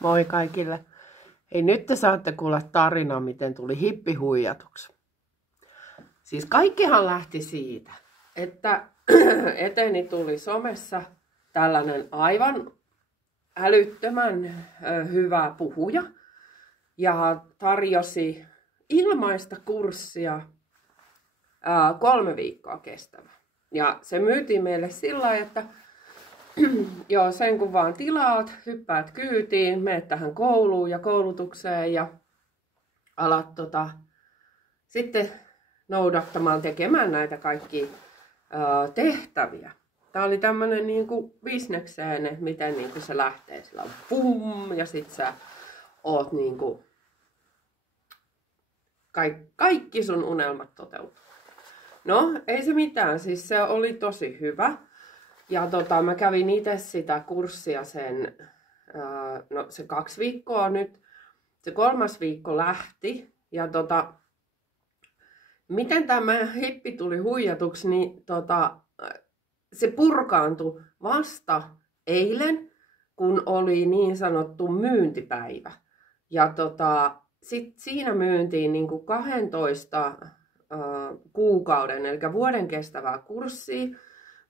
Moi kaikille. Hei, nyt te saatte kuulla tarinaa, miten tuli hippihuijatuksi. Siis kaikkihan lähti siitä, että eteeni tuli somessa tällainen aivan älyttömän hyvä puhuja ja tarjosi ilmaista kurssia 3 viikkoa kestävä. Ja se myytiin meille sillä lailla, että joo, sen kun vaan tilaat, hyppäät kyytiin, menet tähän kouluun ja koulutukseen ja alat sitten noudattamaan, tekemään näitä kaikkia tehtäviä. Tämä oli tämmönen niinku bisnekseen, että miten niinku se lähtee sillä pum, ja sit sä oot niinku kaikki sun unelmat toteutuu. No, ei se mitään, siis se oli tosi hyvä. Ja mä kävin itse sitä kurssia se 2 viikkoa nyt. Se 3. viikko lähti. Ja miten tämä hippi tuli huijatuksi, niin se purkaantui vasta eilen, kun oli niin sanottu myyntipäivä. Ja sit siinä myyntiin niin kuin 12 kuukauden, eli vuoden kestävää kurssia,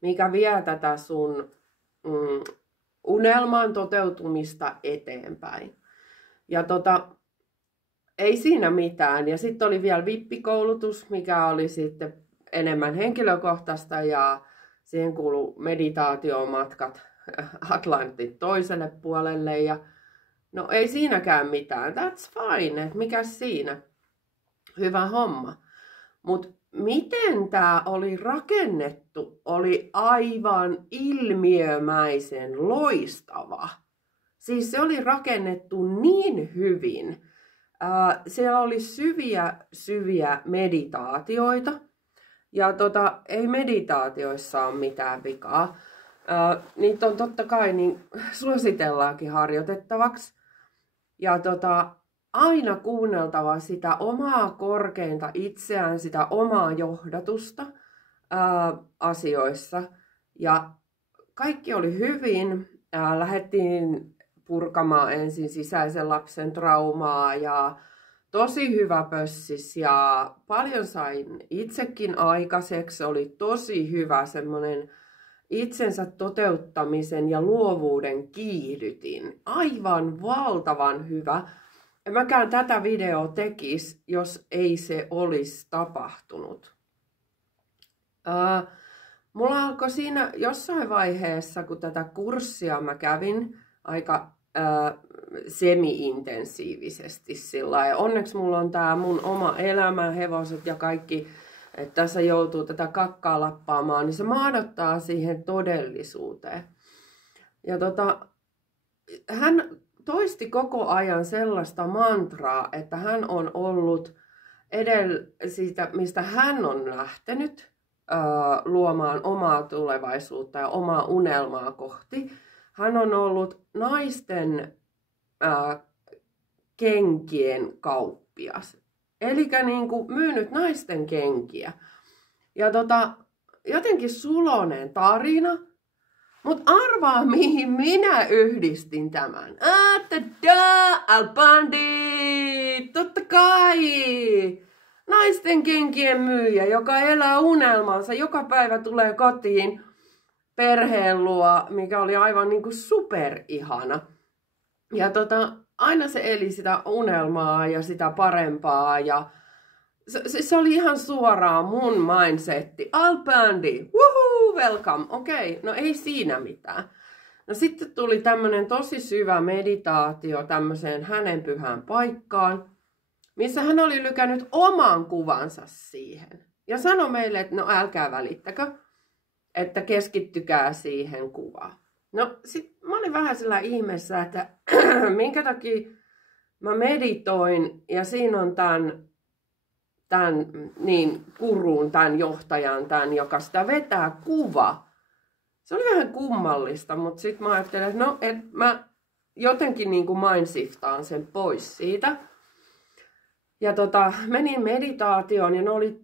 mikä vie tätä sun unelman toteutumista eteenpäin. Ja ei siinä mitään. Ja sitten oli vielä vippikoulutus, mikä oli sitten enemmän henkilökohtaista ja siihen kuului meditaatiomatkat Atlantin toiselle puolelle. Ja no ei siinäkään mitään. That's fine. Et mikäs siinä? Hyvä homma. Mut miten tämä oli rakennettu, oli aivan ilmiömäisen loistava. Siis se oli rakennettu niin hyvin. Siellä oli syviä meditaatioita. Ja ei meditaatioissa ole mitään vikaa. Niitä on totta kai niin suositellaankin harjoitettavaksi. Ja aina kuunneltava sitä omaa korkeinta itseään, sitä omaa johdatusta asioissa. Ja kaikki oli hyvin. Lähdettiin purkamaan ensin sisäisen lapsen traumaa ja tosi hyvä pössis ja paljon sain itsekin aikaiseksi. Oli tosi hyvä semmoinen itsensä toteuttamisen ja luovuuden kiihdytin. Aivan valtavan hyvä. En mäkään tätä videoa tekisi, jos ei se olisi tapahtunut. Mulla alkoi siinä jossain vaiheessa, kun tätä kurssia mä kävin aika semi-intensiivisesti sillä ja onneksi mulla on tää mun oma elämä, hevoset ja kaikki, että tässä joutuu tätä kakkaa lappaamaan, niin se maadottaa siihen todellisuuteen. Ja hän toisti koko ajan sellaista mantraa, että hän on ollut siitä, mistä hän on lähtenyt luomaan omaa tulevaisuutta ja omaa unelmaa kohti. Hän on ollut naisten kenkien kauppias. Eli niinku myynyt naisten kenkiä. Ja jotenkin sulonen tarina. Mut arvaa, mihin minä yhdistin tämän. Al Bundy! Totta kai! Naisten kenkien myyjä, joka elää unelmansa, joka päivä tulee kotiin perheen luo, mikä oli aivan niinku superihana. Ja aina se eli sitä unelmaa ja sitä parempaa ja se oli ihan suoraan mun mindsetti. Al Bundy, woohoo, welcome. Okei, no ei siinä mitään. No sitten tuli tämmönen tosi syvä meditaatio tämmöiseen hänen pyhään paikkaan, missä hän oli lykännyt oman kuvansa siihen. Ja sanoi meille, että no älkää välittäkö, että keskittykää siihen kuvaan. No sit mä olin vähän sillä ihmeessä, että minkä takia mä meditoin ja siinä on tämän kurun, tämän johtajan, tämän, joka sitä vetää kuva. Se oli vähän kummallista, mutta sitten mä ajattelin, että no, et mä jotenkin niin kuin mindshiftaan sen pois siitä. Ja menin meditaatioon ja ne oli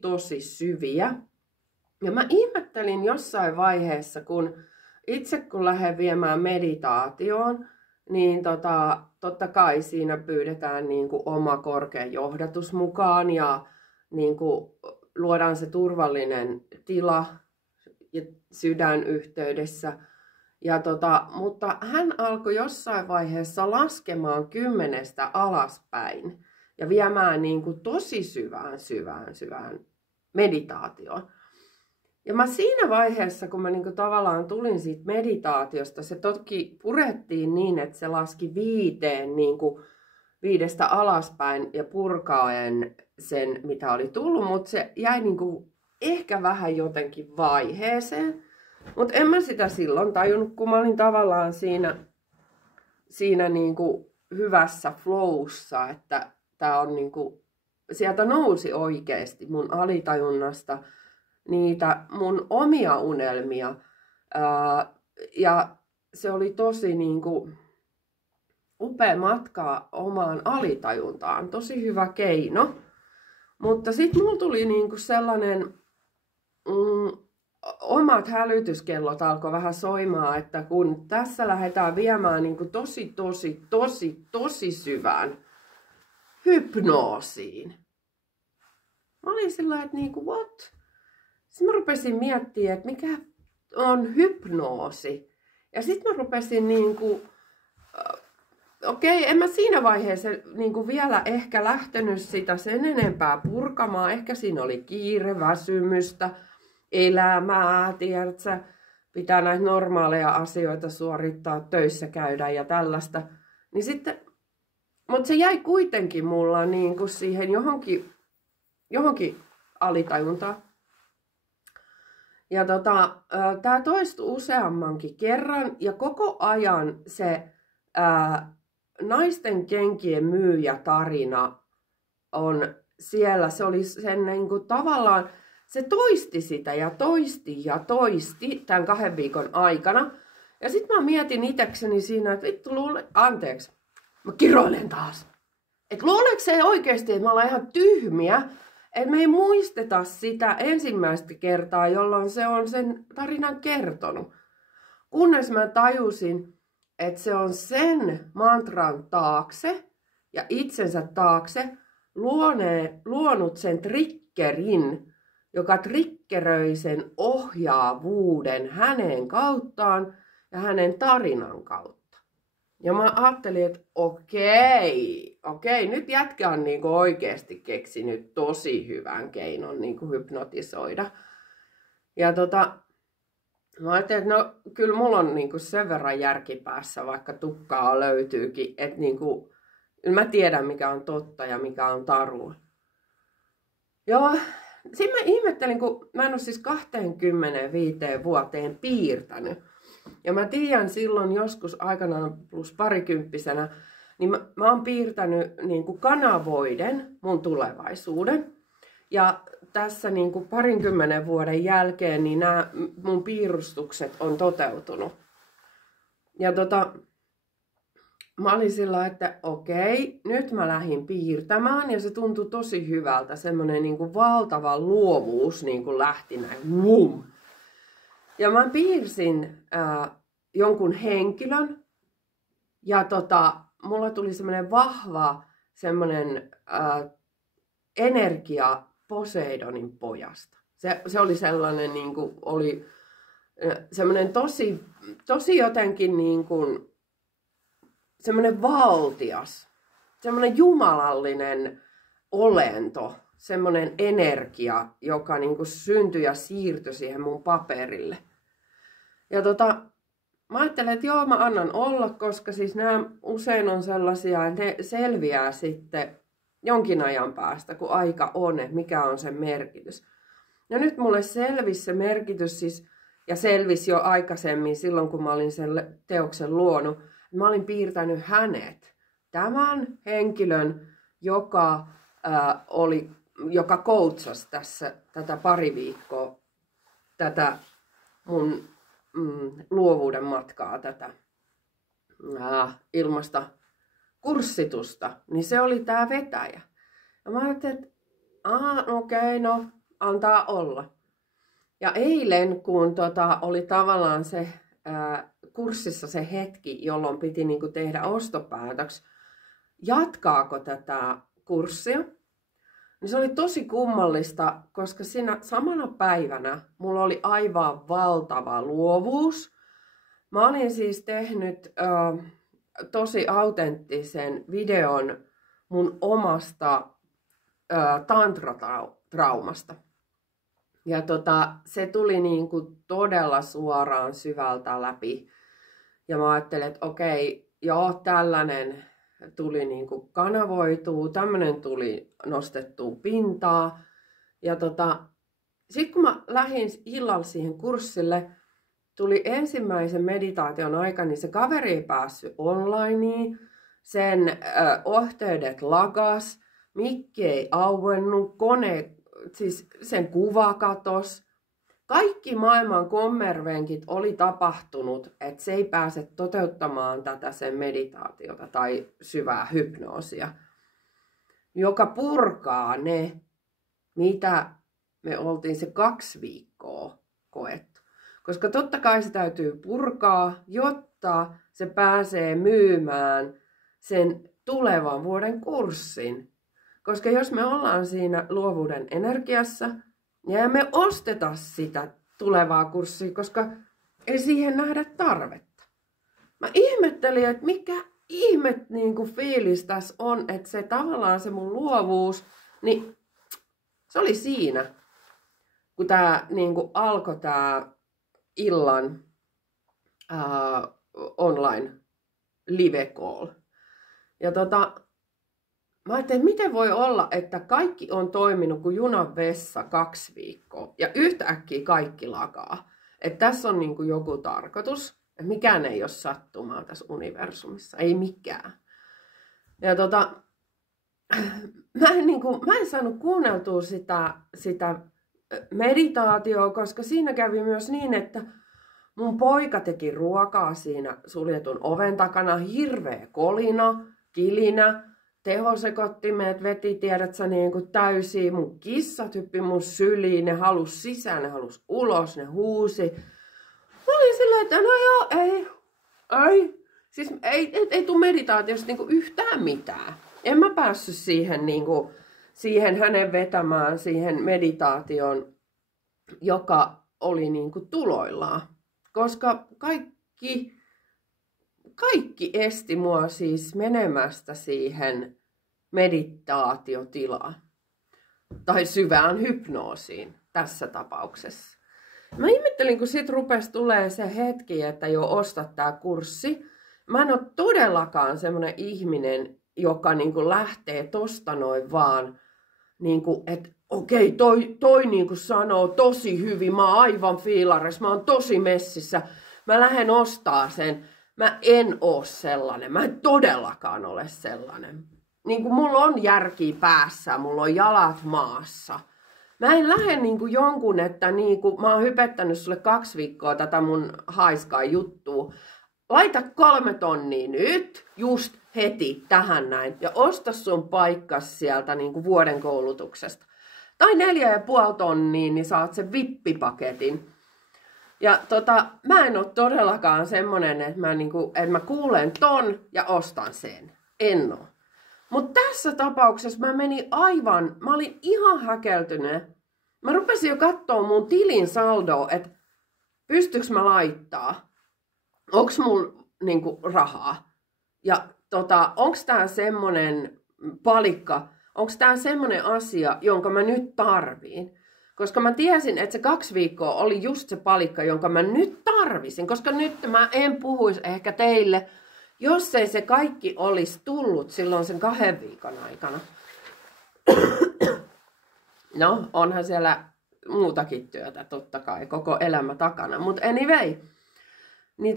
tosi syviä. Ja mä ihmettelin jossain vaiheessa, kun lähden viemään meditaatioon, niin totta kai siinä pyydetään niin kuin oma korkea johdatus mukaan ja niin kuin luodaan se turvallinen tila ja sydänyhteydessä. Ja mutta hän alkoi jossain vaiheessa laskemaan 10:stä alaspäin ja viemään niin kuin tosi syvään meditaatioon. Ja mä siinä vaiheessa, kun mä niin kuin tavallaan tulin siitä meditaatiosta, se toki purettiin niin, että se laski 5 niin kuin 5:stä alaspäin ja purkaen sen, mitä oli tullut, mutta se jäi niin kuin ehkä vähän jotenkin vaiheeseen. Mutta en mä sitä silloin tajunnut, kun mä olin tavallaan siinä niinku hyvässä flowssa, että tää on niinku, sieltä nousi oikeesti mun alitajunnasta niitä mun omia unelmia. Ja se oli tosi niinku upea matka omaan alitajuntaan, tosi hyvä keino. Mutta sitten mulla tuli niinku sellainen... omat hälytyskellot alkoi vähän soimaan, että kun tässä lähdetään viemään niin kuin tosi syvään hypnoosiin. Mä olin sillä että niin kuin, what? Sitten mä rupesin miettimään, että mikä on hypnoosi. Ja sitten mä rupesin niin kuin, okei, en mä siinä vaiheessa niin kuin vielä ehkä lähtenyt sitä sen enempää purkamaan. Ehkä siinä oli kiire, väsymystä, elämää, tiedätkö, pitää näitä normaaleja asioita suorittaa, töissä käydä ja tällaista. Niin sitten, mutta se jäi kuitenkin mulla niin kuin siihen johonkin alitajuntaan. Ja tää toistui useammankin kerran ja koko ajan se naisten kenkien myyjätarina on siellä. Se oli sen niin kuin tavallaan, se toisti sitä ja toisti tämän 2 viikon aikana. Ja sitten mä mietin itekseni siinä, että vittu anteeksi, mä kiroilen taas. Että luuleeko se oikeasti, että me ollaan ihan tyhmiä, että me ei muisteta sitä ensimmäistä kertaa, jolloin se on sen tarinan kertonut. Kunnes mä tajusin, että se on sen mantran taakse ja itsensä taakse luonut sen triggerin, joka triggeröi sen ohjaavuuden hänen kauttaan ja hänen tarinan kautta. Ja mä ajattelin, että okei, nyt jätkä on niinku oikeasti keksinyt tosi hyvän keinon niinku hypnotisoida. Ja mä ajattelin, että no kyllä mulla on niinku sen verran järkipäässä, vaikka tukkaa löytyykin, että niinku, mä tiedän mikä on totta ja mikä on tarua. Joo. Sitten mä ihmettelin, kun mä en ole siis 25 vuoteen piirtänyt. Ja mä tiedän silloin joskus aikanaan plus parikymppisenä, niin mä oon piirtänyt niin kuin kanavoiden mun tulevaisuuden. Ja tässä niin kuin 20 vuoden jälkeen niin nämä mun piirustukset on toteutunut. Ja mä olin sillä, että okei, nyt mä lähdin piirtämään ja se tuntui tosi hyvältä. Semmoinen niin kuin valtava luovuus niin kuin lähti näin. Vum. Ja mä piirsin jonkun henkilön ja mulla tuli semmoinen vahva semmoinen energia Poseidonin pojasta. Se oli sellainen niin kuin oli semmoinen tosi jotenkin niin kuin semmoinen valtias, semmoinen jumalallinen olento, semmoinen energia, joka niinku syntyi ja siirtyi siihen mun paperille. Ja mä ajattelin, että joo, mä annan olla, koska siis nämä usein on sellaisia, että ne selviää sitten jonkin ajan päästä, kun aika on, että mikä on sen merkitys. Ja nyt mulle selvisi se merkitys siis, ja selvisi jo aikaisemmin silloin, kun mä olin sen teoksen luonut. Mä olin piirtänyt hänet, tämän henkilön, joka coachasi tätä pari viikkoa, tätä mun luovuuden matkaa, tätä ilmasta kurssitusta, niin se oli tää vetäjä. Ja mä ajattelin, että okei, antaa olla. Ja eilen, kun oli tavallaan se kurssissa se hetki, jolloin piti niin kuin tehdä ostopäätöksi, jatkaako tätä kurssia. Niin se oli tosi kummallista, koska siinä samana päivänä mulla oli aivan valtava luovuus. Mä olin siis tehnyt tosi autenttisen videon mun omasta tantratraumasta. Ja se tuli niinku todella suoraan syvältä läpi. Ja mä ajattelin, että okei, joo, tällainen tuli niinku kanavoituu, tämmönen tuli nostettua pintaa. Ja sitten kun mä lähdin illalla siihen kurssille, tuli ensimmäisen meditaation aika, niin se kaveri ei päässyt onlineen, sen yhteydet lagas, mikki ei auennut, kone, siis sen kuva katos. Kaikki maailman kommervenkit oli tapahtunut, että se ei pääse toteuttamaan tätä sen meditaatiota tai syvää hypnoosia, joka purkaa ne, mitä me oltiin se 2 viikkoa koettu. Koska totta kai se täytyy purkaa, jotta se pääsee myymään sen tulevan vuoden kurssin. Koska jos me ollaan siinä luovuuden energiassa, ja me osteta sitä tulevaa kurssia, koska ei siihen nähdä tarvetta. Mä ihmettelin, että mikä ihme fiilis tässä on, että se tavallaan se mun luovuus, niin se oli siinä, kun tää alkoi tää illan online live call. Ja mä ajattelin, että miten voi olla, että kaikki on toiminut kuin junan vessa 2 viikkoa ja yhtäkkiä kaikki lakaa. Että tässä on joku tarkoitus, että mikään ei ole sattumaa tässä universumissa, ei mikään. Ja mä en saanut kuunneltua sitä meditaatioa, koska siinä kävi myös niin, että mun poika teki ruokaa siinä suljetun oven takana, hirveä kolina, kilinä. Tehosekottimet veti, tiedätkö, täysiä. Mun kissat hyppi mun syliin, ne halus sisään, ne halus ulos, ne huusi. Mä olin silleen, että no joo, ei. Siis ei tule meditaatiosta yhtään mitään. En mä päässyt siihen hänen vetämään, siihen meditaation, joka oli tuloillaan. Koska kaikki esti mua siis menemästä siihen meditaatiotilaan. Tai syvään hypnoosiin tässä tapauksessa. Mä ihmettelin, kun sit rupesi tulee se hetki, että jo ostat tää kurssi. Mä en ole todellakaan semmonen ihminen, joka lähtee tosta noin vaan, että okei, toi sanoo tosi hyvin, mä oon aivan fiilares, mä oon tosi messissä, mä lähden ostaa sen. Mä en oo sellainen. Mä en todellakaan ole sellainen. Mulla on järkiä päässä, mulla on jalat maassa. Mä en lähde jonkun, että mä oon hypettänyt sulle 2 viikkoa tätä mun haiskaa juttua. Laita 3 tonnia nyt, just heti tähän näin. Ja osta sun paikkas sieltä vuoden koulutuksesta. Tai 4,5 tonnia, niin saat sen vippipaketin. Ja mä en ole todellakaan semmonen, että mä kuulen ton ja ostan sen. En oo. Mutta tässä tapauksessa mä olin ihan häkeltynyt. Mä rupesin jo kattoo mun tilin saldoa, että pystyks mä laittaa. Onks mulla rahaa? Ja onks tää semmonen palikka, onks tää semmonen asia, jonka mä nyt tarviin? Koska mä tiesin, että se 2 viikkoa oli just se palikka, jonka mä nyt tarvisin. Koska nyt mä en puhuisi ehkä teille, jos ei se kaikki olisi tullut silloin sen 2 viikon aikana. No, onhan siellä muutakin työtä totta kai, koko elämä takana. Mutta anyway, niin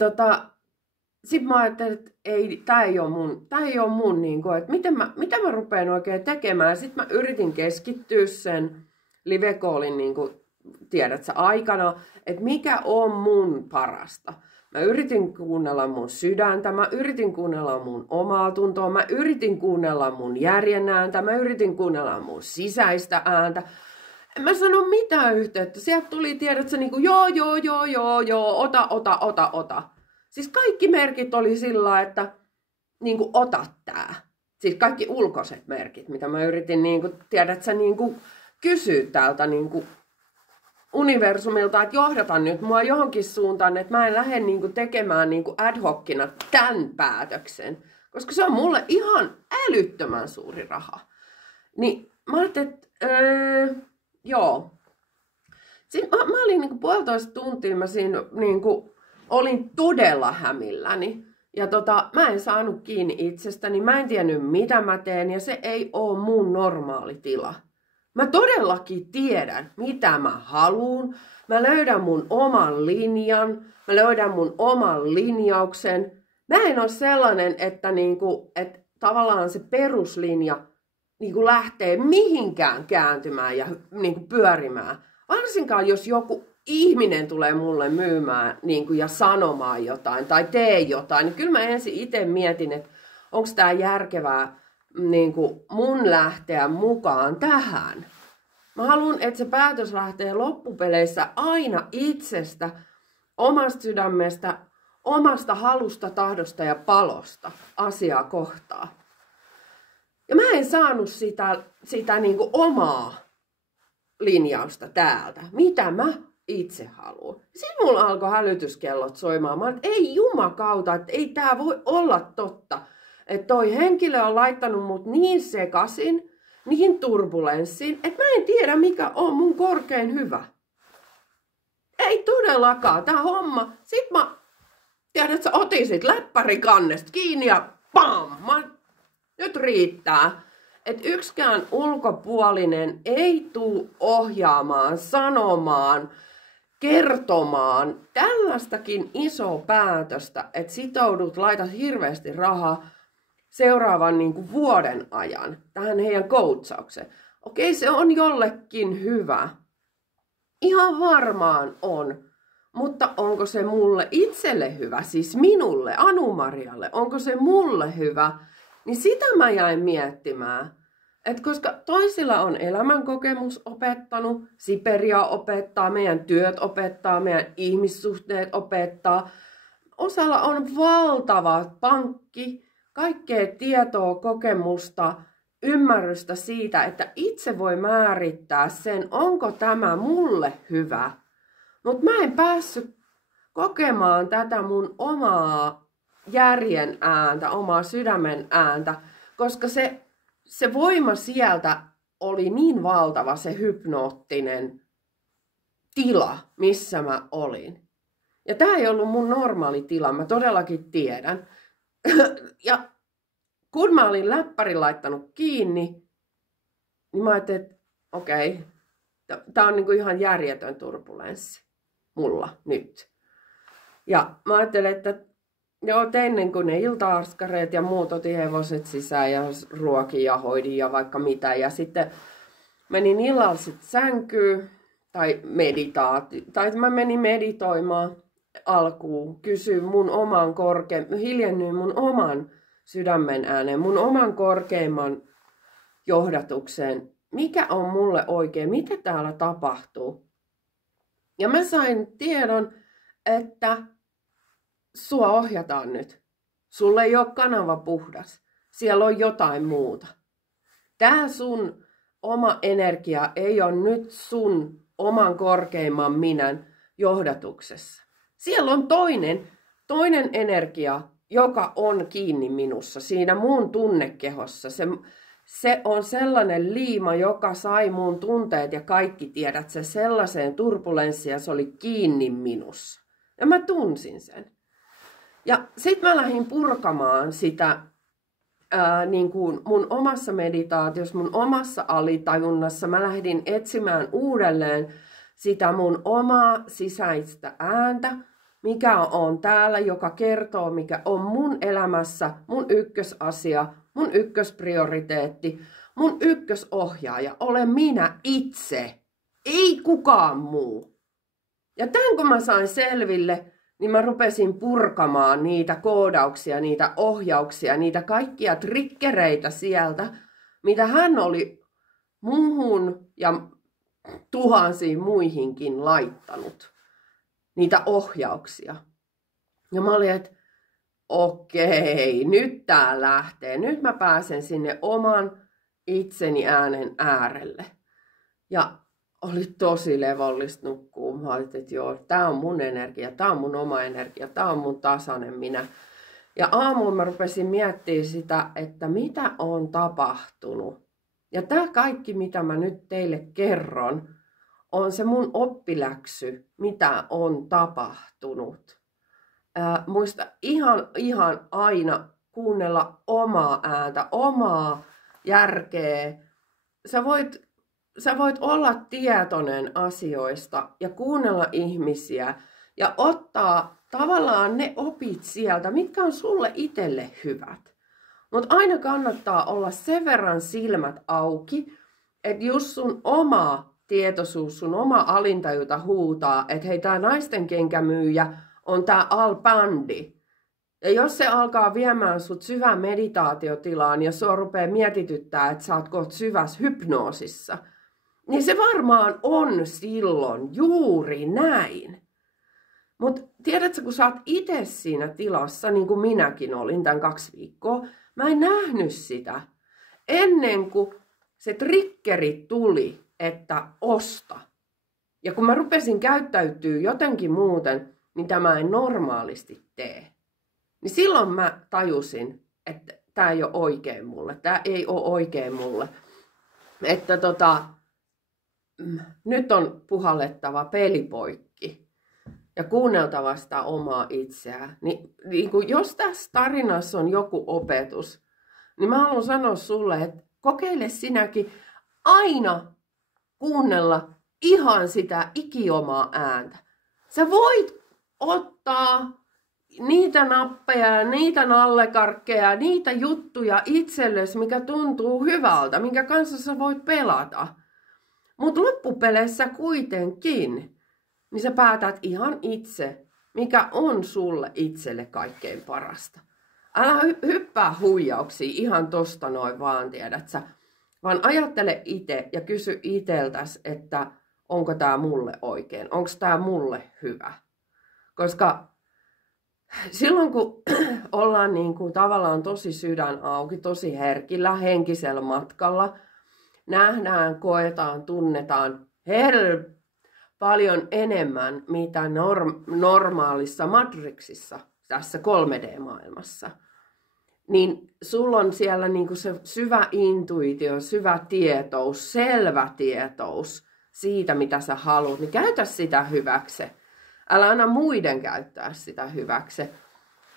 sit mä ajattelin, että tää ei oo mun että mitä mä rupean oikein tekemään. Sit mä yritin keskittyä sen live-callin, tiedät sä, aikana, että mikä on mun parasta. Mä yritin kuunnella mun sydäntä, mä yritin kuunnella mun omaa tuntoa, mä yritin kuunnella mun järjen ääntä, mä yritin kuunnella mun sisäistä ääntä. En mä sano mitään yhteyttä. Sieltä tuli, tiedätkö, niin kuin joo, ota. Siis kaikki merkit oli sillä, että niin kuin ota tää. Siis kaikki ulkoiset merkit, mitä mä yritin, niin kuin, tiedätkö, niin kuin kysyä täältä niin kuin universumilta, että johdata nyt mua johonkin suuntaan, että mä en lähde niin kuin tekemään niin kuin ad hocina tämän päätöksen. Koska se on mulle ihan älyttömän suuri raha. Niin mä ajattelin, että joo. Mä olin niin kuin 1,5 tuntia, mä siinä niin kuin olin todella hämilläni. Ja mä en saanut kiinni itsestäni, mä en tiennyt mitä mä teen ja se ei ole mun normaali tila. Mä todellakin tiedän mitä mä haluun, mä löydän mun oman linjan, mä löydän mun oman linjauksen. Mä en ole sellainen, että, että tavallaan se peruslinja lähtee mihinkään kääntymään ja pyörimään. Varsinkaan jos joku ihminen tulee mulle myymään ja sanomaan jotain tai tee jotain, niin kyllä mä ensin itse mietin, että onko tämä järkevää mun lähteä mukaan tähän. Mä haluan, että se päätös lähtee loppupeleissä aina itsestä, omasta sydämestä, omasta halusta, tahdosta ja palosta asiaa kohtaan. Ja mä en saanut sitä omaa linjausta täältä, mitä mä itse haluan. Sitten mulla alkoi hälytyskellot soimaan. Mä olin, että ei jumakauta, että ei tää voi olla totta. Että toi henkilö on laittanut mut niin sekasin, niin turbulenssiin, että mä en tiedä mikä on mun korkein hyvä. Ei todellakaan, tää homma. Sitten mä, tiedätkö, otin sit läppärikannesta kiinni ja pam! Nyt riittää. Että yksikään ulkopuolinen ei tule ohjaamaan, sanomaan, kertomaan tällaistakin isoa päätöstä, että sitoudut, laitat hirveästi rahaa seuraavan vuoden ajan tähän heidän coachaukseen. Okei, se on jollekin hyvä. Ihan varmaan on. Mutta onko se mulle itselle hyvä, siis minulle, Anu-Marialle, onko se mulle hyvä? Niin sitä mä jäin miettimään. Et koska toisilla on elämänkokemus opettanut, Siperia opettaa, meidän työt opettaa, meidän ihmissuhteet opettaa. Osalla on valtava pankki, kaikkea tietoa, kokemusta, ymmärrystä siitä, että itse voi määrittää sen, onko tämä mulle hyvä. Mutta mä en päässyt kokemaan tätä mun omaa järjen ääntä, omaa sydämen ääntä, koska se voima sieltä oli niin valtava, se hypnoottinen tila, missä mä olin. Ja tää ei ollut mun normaali tila, mä todellakin tiedän. Ja kun mä olin läppärin laittanut kiinni, niin mä ajattelin, että okei, tää on ihan järjetön turbulenssi mulla nyt. Ja mä ajattelin, että joo, tein ne ilta-arskareet ja muut, otin hevoset sisään ja ruokin ja hoidin ja vaikka mitä. Ja sitten menin illalla sit sänkyyn tai mä menin meditoimaan alkuun, kysyin mun oman hiljennyin mun oman sydämen ääneen, mun oman korkeimman johdatukseen. Mikä on mulle oikein? Mitä täällä tapahtuu? Ja mä sain tiedon, että sua ohjataan nyt. Sulle ei ole kanava puhdas. Siellä on jotain muuta. Tää sun oma energia ei ole nyt sun oman korkeimman minän johdatuksessa. Siellä on toinen energia, joka on kiinni minussa, siinä mun tunnekehossa. Se on sellainen liima, joka sai mun tunteet ja kaikki tiedät se sellaiseen turbulenssiin ja se oli kiinni minussa. Ja mä tunsin sen. Ja sit mä lähdin purkamaan sitä niin kuin mun omassa meditaatiossa, mun omassa alitajunnassa. Mä lähdin etsimään uudelleen sitä mun omaa sisäistä ääntä, mikä on täällä, joka kertoo, mikä on mun elämässä, mun ykkösasia, mun ykkösprioriteetti, mun ykkösohjaaja. Olen minä itse, ei kukaan muu. Ja tämän kun mä sain selville, niin mä rupesin purkamaan niitä koodauksia, niitä ohjauksia, niitä kaikkia triggereitä sieltä, mitä hän oli muuhun ja tuhansiin muihinkin laittanut niitä ohjauksia. Ja mä olin, että okei, nyt tää lähtee. Nyt mä pääsen sinne oman itseni äänen äärelle. Ja oli tosi levollista nukkua. Mä olin, että joo, tää on mun energia, tää on mun oma energia, tää on mun tasainen minä. Ja aamulla mä rupesin miettimään sitä, että mitä on tapahtunut. Ja tää kaikki, mitä mä nyt teille kerron, on se mun oppiläksy, mitä on tapahtunut. Muista ihan aina kuunnella omaa ääntä, omaa järkeä. Sä voit olla tietoinen asioista ja kuunnella ihmisiä ja ottaa tavallaan ne opit sieltä, mitkä on sulle itselle hyvät. Mutta aina kannattaa olla sen verran silmät auki, että jos sun oma tietoisuus, sun oma alintajuta huutaa, että hei, tää naisten kenkämyyjä on tää Al-Bandi. Ja jos se alkaa viemään sut syvään meditaatiotilaan ja sua rupeaa mietityttää, että sä oot kohta syvässä hypnoosissa, niin se varmaan on silloin juuri näin. Mutta tiedätkö, kun sä oot itse siinä tilassa, niin kuin minäkin olin tämän 2 viikkoa, mä en nähnyt sitä ennen kuin se triggeri tuli, että osta. Ja kun mä rupesin käyttäytyä jotenkin muuten, mitä mä en normaalisti tee, niin silloin mä tajusin, että tää ei ole oikein mulle. Tää ei ole oikein mulle. Että nyt on puhallettava peli poikki ja kuunneltava sitä omaa itseään. Niin jos tässä tarinassa on joku opetus, niin mä haluan sanoa sulle, että kokeile sinäkin aina kuunnella ihan sitä ikiomaa ääntä. Sä voit ottaa niitä nappeja, niitä nallekarkkeja, niitä juttuja itsellesi, mikä tuntuu hyvältä, minkä kanssa sä voit pelata. Mutta loppupeleissä kuitenkin, niin sä päätät ihan itse, mikä on sulle itselle kaikkein parasta. Älä hyppää huijauksiin ihan tosta noin vaan, tiedät sä, vaan ajattele itse ja kysy iteltäs, että onko tää mulle oikein, onko tää mulle hyvä. Koska silloin kun ollaan niin kuin tavallaan tosi sydän auki, tosi herkillä, henkisellä matkalla, nähdään, koetaan, tunnetaan paljon enemmän mitä normaalissa matrixissa, tässä 3D-maailmassa. Niin sulla on siellä niinku se syvä intuitio, syvä tietous, selvä tietous siitä, mitä sä haluat, niin käytä sitä hyväksi. Älä anna muiden käyttää sitä hyväksi,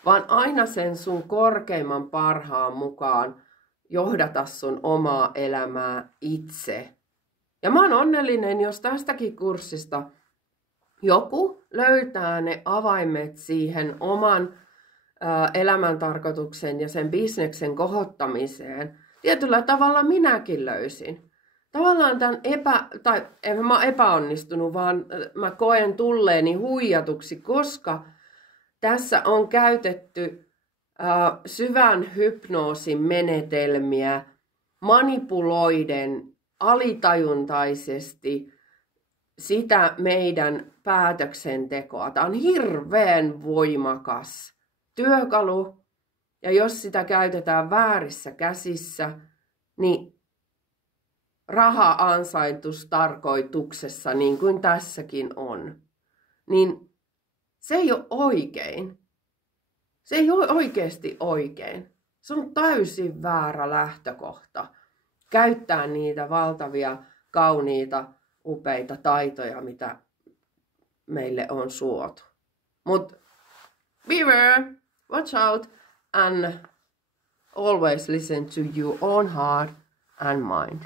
vaan aina sen sun korkeimman parhaan mukaan johdata sun omaa elämää itse. Ja mä oon onnellinen, jos tästäkin kurssista joku löytää ne avaimet siihen oman elämäntarkoituksen ja sen bisneksen kohottamiseen. Tietyllä tavalla minäkin löysin. Tavallaan tämän en mä epäonnistunut, vaan mä koen tulleeni huijatuksi, koska tässä on käytetty syvän hypnoosin menetelmiä manipuloiden alitajuntaisesti sitä meidän päätöksentekoa. Tämä on hirveän voimakas työkalu, ja jos sitä käytetään väärissä käsissä, niin raha-ansaitustarkoituksessa, niin kuin tässäkin on, niin se ei ole oikein. Se ei ole oikeasti oikein. Se on täysin väärä lähtökohta käyttää niitä valtavia, kauniita, upeita taitoja, mitä meille on suotu. Mut beware, watch out, and always listen to your own heart and mind.